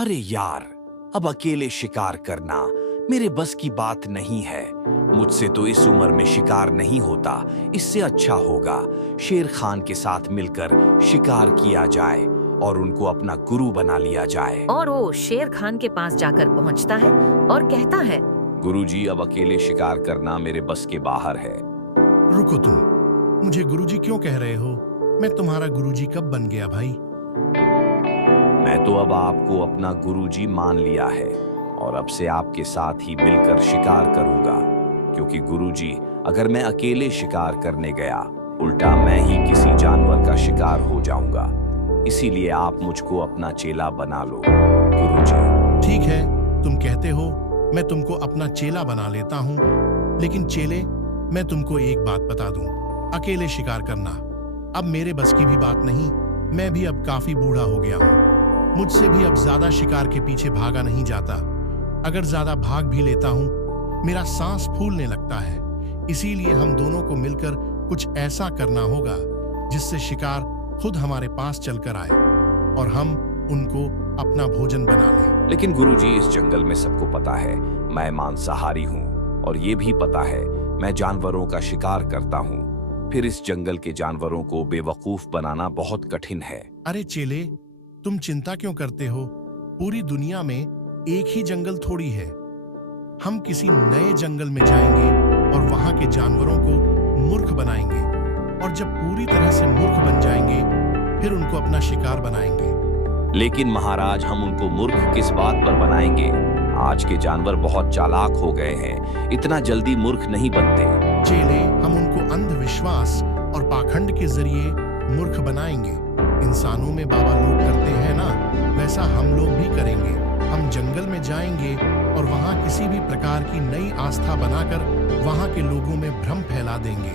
अरे यार, अब अकेले शिकार करना मेरे बस की बात नहीं है। मुझसे तो इस उम्र में शिकार नहीं होता। इससे अच्छा होगा शेर खान के साथ मिलकर शिकार किया जाए और उनको अपना गुरु बना लिया जाए। और वो शेर खान के पास जाकर पहुंचता है और कहता है, गुरुजी, अब अकेले शिकार करना मेरे बस के बाहर है। रुको तुम, मुझे गुरुजी क्यों कह रहे हो? मैं तुम्हारा गुरुजी कब बन गया भाई? मैं तो अब आपको अपना गुरुजी मान लिया है और अब से आपके साथ ही मिलकर शिकार करूंगा, क्योंकि गुरुजी, अगर मैं अकेले शिकार करने गया, उल्टा मैं ही किसी जानवर का शिकार हो जाऊंगा। इसीलिए आप मुझको अपना चेला बना लो गुरुजी। ठीक है, तुम कहते हो, मैं तुमको अपना चेला बना लेता हूँ। लेकिन चेले, मैं तुमको एक बात बता दूं, अकेले शिकार करना अब मेरे बस की भी बात नहीं। मैं भी अब काफी बूढ़ा हो गया हूँ। मुझसे भी अब ज्यादा शिकार के पीछे भागा नहीं जाता। अगर ज्यादा भाग भी लेता हूँ, मेरा सांस फूलने लगता है। इसीलिए हम दोनों को मिलकर कुछ ऐसा करना होगा जिससे शिकार खुद हमारे पास चलकर आए और हम उनको अपना भोजन बना लें। लेकिन गुरुजी, इस जंगल में सबको पता है मैं मांसाहारी हूँ और ये भी पता है मैं जानवरों का शिकार करता हूँ। फिर इस जंगल के जानवरों को बेवकूफ बनाना बहुत कठिन है। अरे चेले, तुम चिंता क्यों करते हो? पूरी दुनिया में एक ही जंगल थोड़ी है। हम किसी नए जंगल में जाएंगे और वहां के जानवरों को मूर्ख बनाएंगे, और जब पूरी तरह से मूर्ख बन जाएंगे, फिर उनको अपना शिकार बनाएंगे। लेकिन महाराज, हम उनको मूर्ख किस बात पर बनाएंगे? आज के जानवर बहुत चालाक हो गए हैं, इतना जल्दी मूर्ख नहीं बनते। चेले, हम उनको अंधविश्वास और पाखंड के जरिए मूर्ख बनाएंगे। इंसानों में बाबा लोग करते हैं ना, वैसा हम लोग भी करेंगे। हम जंगल में जाएंगे और वहां किसी भी प्रकार की नई आस्था बनाकर वहां के लोगों में भ्रम फैला देंगे।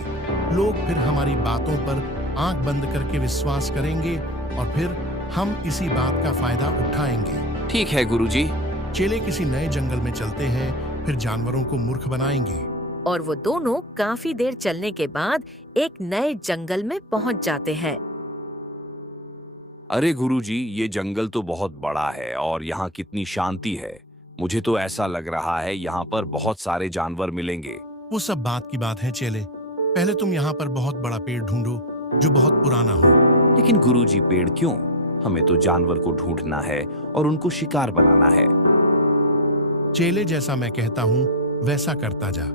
लोग फिर हमारी बातों पर आंख बंद करके विश्वास करेंगे और फिर हम इसी बात का फायदा उठाएंगे। ठीक है गुरुजी। चेले, किसी नए जंगल में चलते हैं, फिर जानवरों को मूर्ख बनाएंगे। और वो दोनों काफी देर चलने के बाद एक नए जंगल में पहुंच जाते हैं। अरे गुरुजी, ये जंगल तो बहुत बड़ा है और यहाँ कितनी शांति है। मुझे तो ऐसा लग रहा है यहाँ पर बहुत सारे जानवर मिलेंगे। वो सब बात की बात है चेले। पहले तुम यहाँ पर बहुत बड़ा पेड़ ढूंढो जो बहुत पुराना हो। लेकिन गुरुजी, पेड़ क्यों? हमें तो जानवर को ढूंढना है और उनको शिकार बनाना है। चेले, जैसा मैं कहता हूँ वैसा करता जा।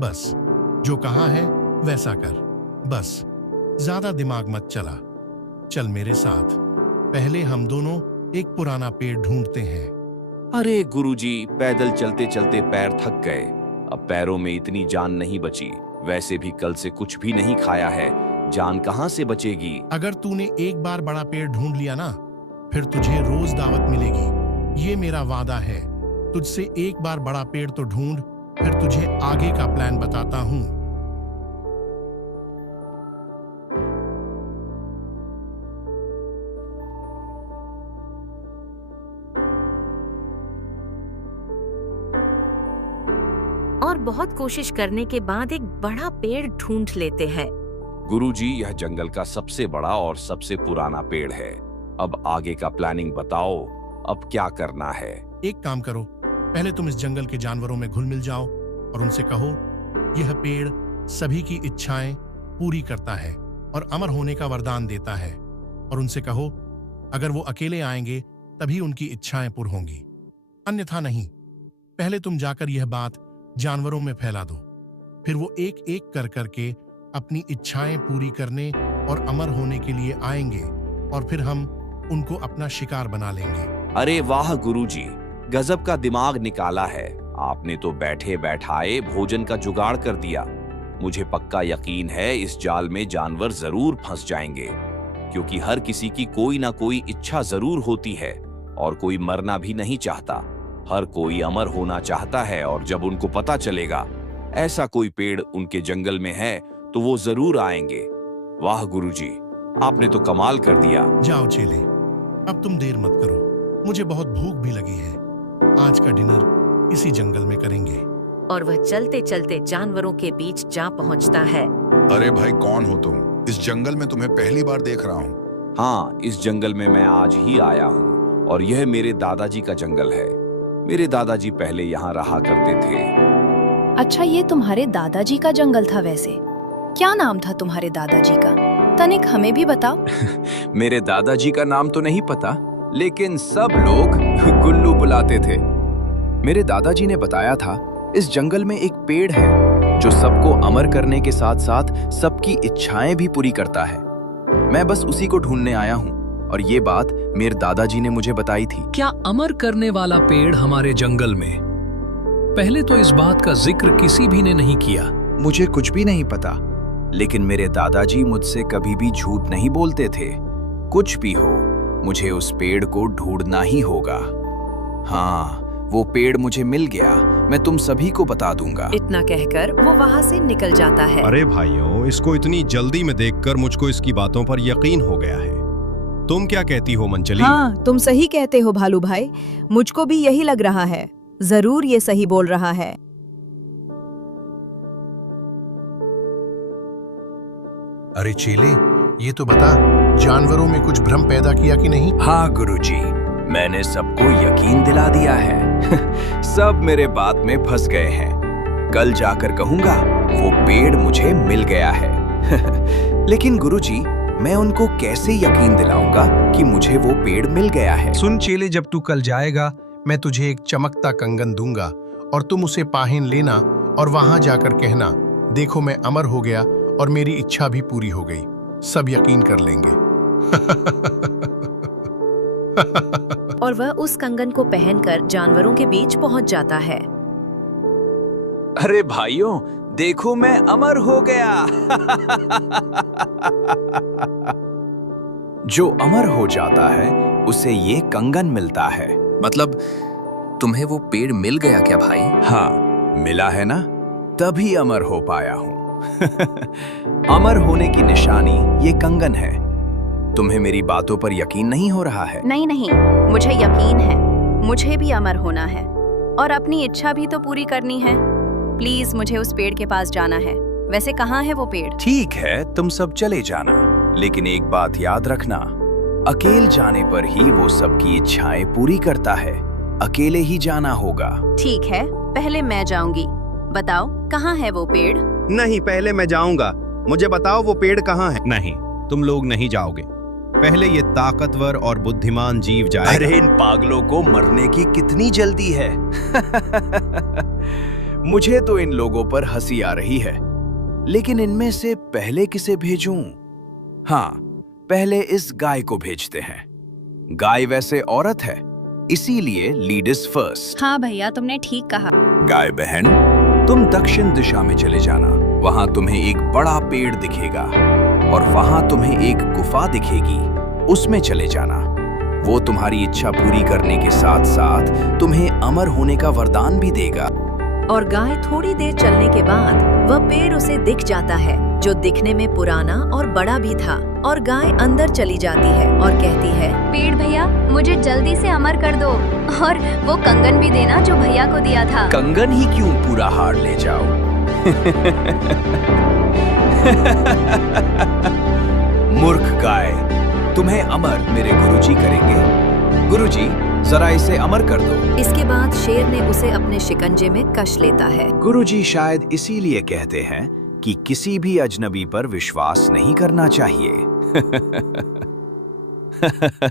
बस जो कहा है वैसा कर। बस ज्यादा दिमाग मत चला। चल मेरे साथ। पहले हम दोनों एक पुराना पेड़ ढूंढते हैं। अरे गुरुजी, पैदल चलते चलते पैर थक गए। अब पैरों में इतनी जान नहीं बची। वैसे भी कल से कुछ भी नहीं खाया है, जान कहाँ से बचेगी? अगर तूने एक बार बड़ा पेड़ ढूंढ लिया ना, फिर तुझे रोज दावत मिलेगी। ये मेरा वादा है। तुझसे एक बार बड़ा पेड़ तो ढूंढ, फिर तुझे आगे का प्लान बताता हूँ। और बहुत कोशिश करने के बाद एक बड़ा पेड़ ढूंढ लेते हैं। गुरुजी, यह जंगल का सबसे बड़ा और सबसे पुराना पेड़ है। अब आगे का प्लानिंग बताओ, अब क्या करना है? एक काम करो, पहले तुम इस जंगल के जानवरों में घुल मिल जाओ और उनसे कहो, यह पेड़ सभी की इच्छाएं पूरी करता है और अमर होने का वरदान देता है। और उनसे कहो, अगर वो अकेले आएंगे तभी उनकी इच्छाएं पूरी होंगी, अन्यथा नहीं। पहले तुम जाकर यह बात जानवरों में फैला दो, फिर वो एक एक कर करके अपनी इच्छाएं पूरी करने और अमर होने के लिए आएंगे और फिर हम उनको अपना शिकार बना लेंगे। अरे वाह गुरुजी, गजब का दिमाग निकाला है आपने। तो बैठे बैठाए भोजन का जुगाड़ कर दिया। मुझे पक्का यकीन है इस जाल में जानवर जरूर फंस जाएंगे, क्योंकि हर किसी की कोई ना कोई इच्छा जरूर होती है और कोई मरना भी नहीं चाहता। हर कोई अमर होना चाहता है और जब उनको पता चलेगा ऐसा कोई पेड़ उनके जंगल में है तो वो जरूर आएंगे। वाह गुरुजी, आपने तो कमाल कर दिया। जाओ चेले, अब तुम देर मत करो, मुझे बहुत भूख भी लगी है। आज का डिनर इसी जंगल में करेंगे। और वह चलते चलते जानवरों के बीच जा पहुंचता है। अरे भाई, कौन हो तुम? इस जंगल में तुम्हें पहली बार देख रहा हूँ। हाँ, इस जंगल में मैं आज ही आया हूँ और यह मेरे दादाजी का जंगल है। मेरे दादाजी पहले यहाँ रहा करते थे। अच्छा, ये तुम्हारे दादाजी का जंगल था। वैसे क्या नाम था तुम्हारे दादाजी का? तनिक हमें भी बताओ। मेरे दादाजी का नाम तो नहीं पता, लेकिन सब लोग गुल्लू बुलाते थे। मेरे दादाजी ने बताया था इस जंगल में एक पेड़ है जो सबको अमर करने के साथ साथ सबकी इच्छाएं भी पूरी करता है। मैं बस उसी को ढूंढने आया हूँ और ये बात मेरे दादाजी ने मुझे बताई थी। क्या अमर करने वाला पेड़ हमारे जंगल में? पहले तो इस बात का जिक्र किसी भी ने नहीं किया। मुझे कुछ भी नहीं पता, लेकिन मेरे दादाजी मुझसे कभी भी झूठ नहीं बोलते थे। कुछ भी हो, मुझे उस पेड़ को ढूंढना ही होगा। हाँ, वो पेड़ मुझे मिल गया, मैं तुम सभी को बता दूंगा। इतना कहकर वो वहाँ से निकल जाता है। अरे भाइयों, इसको इतनी जल्दी में देखकर मुझको इसकी बातों पर यकीन हो गया है। तुम क्या कहती हो मंचली? हाँ, तुम सही कहते हो भालू भाई। मुझको भी यही लग रहा है। जरूर ये सही बोल रहा है। अरे चेले, ये तो बता, जानवरों में कुछ भ्रम पैदा किया कि नहीं? हाँ गुरुजी, मैंने सबको यकीन दिला दिया है। सब मेरे बात में फंस गए हैं। कल जाकर कहूंगा वो पेड़ मुझे मिल गया है। लेकिन गुरुजी, मैं उनको कैसे यकीन दिलाऊंगा कि मुझे वो पेड़ मिल गया है? सुन चेले, जब तू कल जाएगा मैं तुझे एक चमकता कंगन दूंगा और तुम उसे पहन लेना और वहां जाकर कहना, देखो मैं अमर हो गया और मेरी इच्छा भी पूरी हो गई। सब यकीन कर लेंगे। और वह उस कंगन को पहनकर जानवरों के बीच पहुंच जाता है। अरे भाइयों, देखो मैं अमर हो गया। जो अमर हो जाता है उसे ये कंगन मिलता है। मतलब तुम्हें वो पेड़ मिल गया क्या भाई? हाँ, मिला है ना, तभी अमर हो पाया हूँ। अमर होने की निशानी ये कंगन है। तुम्हें मेरी बातों पर यकीन नहीं हो रहा है? नहीं नहीं, मुझे यकीन है। मुझे भी अमर होना है और अपनी इच्छा भी तो पूरी करनी है। प्लीज मुझे उस पेड़ के पास जाना है। वैसे कहाँ है वो पेड़? ठीक है, तुम सब चले जाना, लेकिन एक बात याद रखना, अकेले जाने पर ही वो सबकी इच्छाएं पूरी करता है। अकेले ही जाना होगा। ठीक है, पहले मैं जाऊंगी। बताओ कहाँ है वो पेड़? नहीं, पहले मैं जाऊंगा। मुझे बताओ वो पेड़ कहाँ है? नहीं, तुम लोग नहीं जाओगे। पहले ये ताकतवर और बुद्धिमान जीव जाएगा। अरे इन पागलों को मरने की कितनी जल्दी है। मुझे तो इन लोगों पर हंसी आ रही है, लेकिन इनमें से पहले किसे भेजूं? हाँ, पहले इस गाय को भेजते हैं। गाय वैसे औरत है, इसीलिए लीडर्स फर्स्ट। हाँ भैया, तुमने ठीक कहा। गाय बहन, तुम दक्षिण दिशा में चले जाना। वहां तुम्हें एक बड़ा पेड़ दिखेगा और वहां तुम्हें एक गुफा दिखेगी, उसमें चले जाना। वो तुम्हारी इच्छा पूरी करने के साथ साथ तुम्हें अमर होने का वरदान भी देगा। और गाय थोड़ी देर चलने के बाद वह पेड़ उसे दिख जाता है, जो दिखने में पुराना और बड़ा भी था। और गाय अंदर चली जाती है और कहती है, पेड़ भैया, मुझे जल्दी से अमर कर दो और वो कंगन भी देना जो भैया को दिया था। कंगन ही क्यों, पूरा हार ले जाओ। मूर्ख गाय, तुम्हें अमर मेरे गुरुजी करेंगे। गुरुजी, जरा इसे अमर कर दो। इसके बाद शेर ने उसे अपने शिकंजे में कस लेता है। गुरुजी शायद इसीलिए कहते हैं कि किसी भी अजनबी पर विश्वास नहीं करना चाहिए।